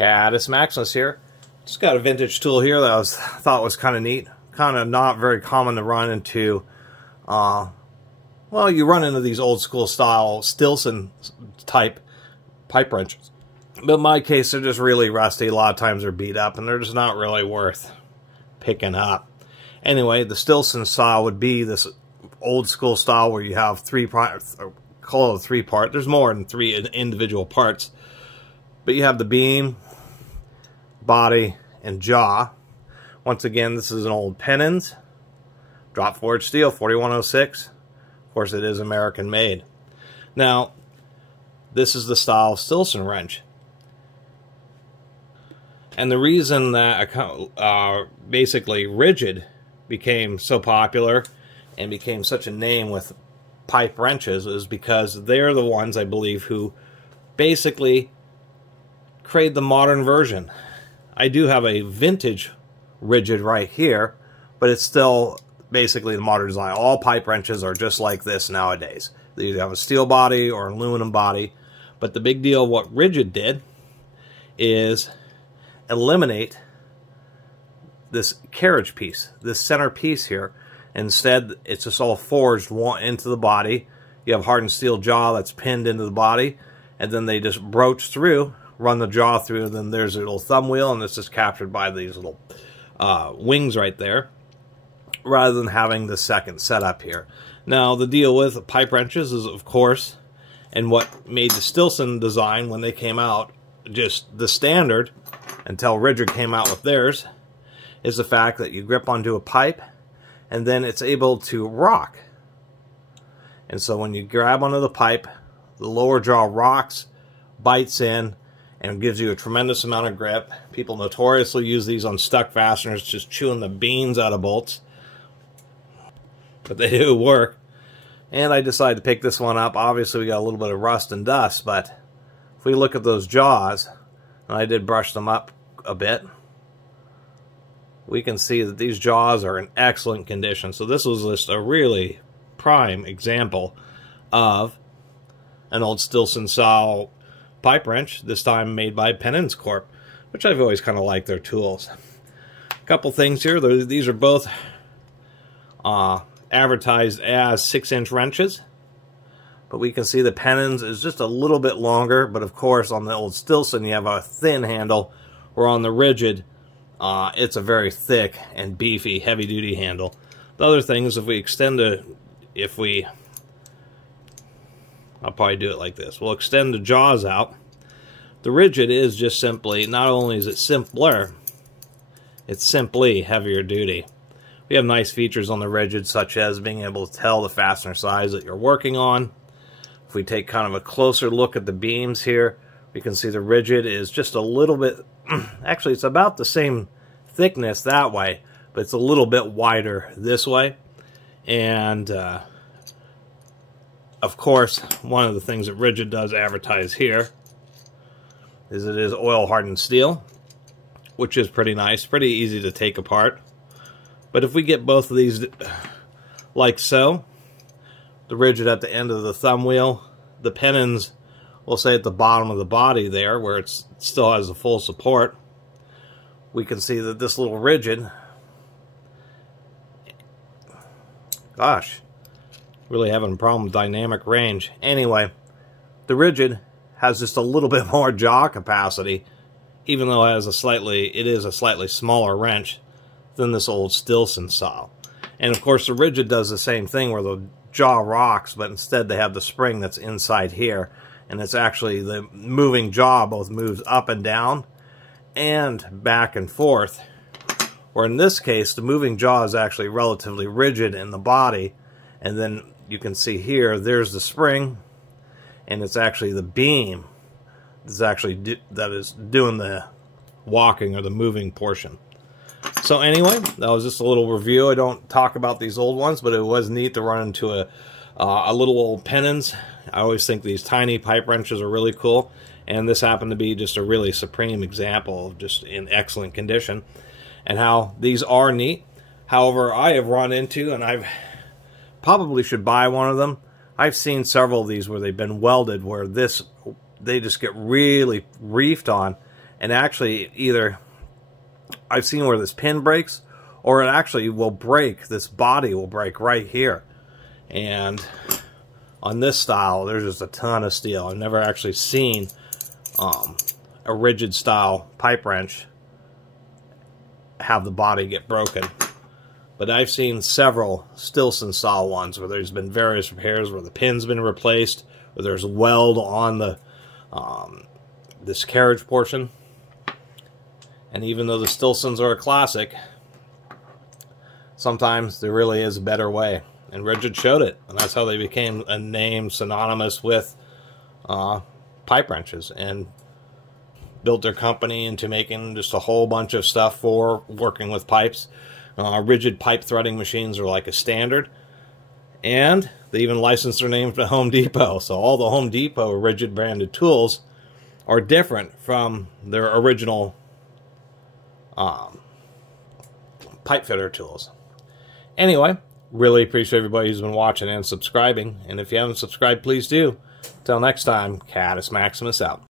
Catus Maximus here. Just got a vintage tool here that I thought was kind of neat. Kind of not very common to run into. Well, you run into these old school style Stillson type pipe wrenches. But in my case, they're just really rusty. A lot of times they're beat up and they're just not really worth picking up. Anyway, the Stillson style would be this old school style where you have three parts. Call it a three-part. There's more than three individual parts. But you have the beam, body, and jaw. Once again, this is an old Penens. Drop forged steel, 4106. Of course, it is American made. Now, this is the style of Stillson wrench. And the reason that basically Ridgid became so popular and became such a name with pipe wrenches is because they're the ones, I believe, who basically create the modern version. I do have a vintage Ridgid right here, but it's still basically the modern design. All pipe wrenches are just like this nowadays. They either have a steel body or an aluminum body. But the big deal, what Ridgid did is eliminate this carriage piece, this center piece here. Instead, it's just all forged into the body. You have hardened steel jaw that's pinned into the body, and then they just broach through, run the jaw through, and then there's a little thumb wheel, and this is captured by these little wings right there, rather than having the second setup here. Now, the deal with pipe wrenches is, of course, and what made the Stillson design when they came out just the standard, until Ridgid came out with theirs, is the fact that you grip onto a pipe, and then it's able to rock. And so when you grab onto the pipe, the lower jaw rocks, bites in, and gives you a tremendous amount of grip. People notoriously use these on stuck fasteners, just chewing the beans out of bolts. But they do work. And I decided to pick this one up. Obviously we got a little bit of rust and dust, but if we look at those jaws, and I did brush them up a bit, we can see that these jaws are in excellent condition. So this was just a really prime example of an old Stillson style pipe wrench, this time made by Penens Corp, which I've always kind of liked their tools. A couple things here. These are both advertised as 6-inch wrenches, but we can see the Penens is just a little bit longer, but of course on the old Stillson you have a thin handle, where on the Ridgid it's a very thick and beefy, heavy-duty handle. The other thing is if we extend I'll probably do it like this. We'll extend the jaws out. The Ridgid is just simply, not only is it simpler, it's simply heavier duty. We have nice features on the Ridgid, such as being able to tell the fastener size that you're working on. If we take kind of a closer look at the beams here, we can see the Ridgid is just a little bit, actually it's about the same thickness that way, but it's a little bit wider this way. And of course, one of the things that Ridgid does advertise here is it is oil hardened steel, which is pretty nice, pretty easy to take apart. But if we get both of these like so, the Ridgid at the end of the thumb wheel, the Penens, we'll say at the bottom of the body there, where it still has the full support, we can see that this little Ridgid, gosh, really having a problem with dynamic range. Anyway, the Ridgid has just a little bit more jaw capacity, even though it is a slightly smaller wrench than this old Stillson style. And of course the Ridgid does the same thing where the jaw rocks, but instead they have the spring that's inside here, and it's actually the moving jaw both moves up and down and back and forth, or in this case the moving jaw is actually relatively rigid in the body, and then you can see here there's the spring, and it's actually the beam that is doing the walking or the moving portion. So anyway, that was just a little review. I don't talk about these old ones, but it was neat to run into a little old Penens. I always think these tiny pipe wrenches are really cool, and this happened to be just a really supreme example of just in excellent condition, and how these are neat. However, I have run into, and I've probably should buy one of them. I've seen several of these where they've been welded, where they just get really reefed on, And actually, either I've seen where this pin breaks, or it actually will break, this body will break right here. And on this style, there's just a ton of steel. I've never actually seen a Ridgid style pipe wrench have the body get broken. But I've seen several Stillson style ones where there's been various repairs, where the pin's been replaced, where there's weld on the this carriage portion. And even though the Stillsons are a classic, sometimes there really is a better way. And Ridgid showed it, and that's how they became a name synonymous with pipe wrenches, and built their company into making just a whole bunch of stuff for working with pipes. Ridgid pipe threading machines are like a standard, and they even licensed their name to Home Depot. So all the Home Depot Ridgid branded tools are different from their original pipe fitter tools. Anyway, really appreciate everybody who's been watching and subscribing. And if you haven't subscribed, please do. Till next time, Catus Maximus out.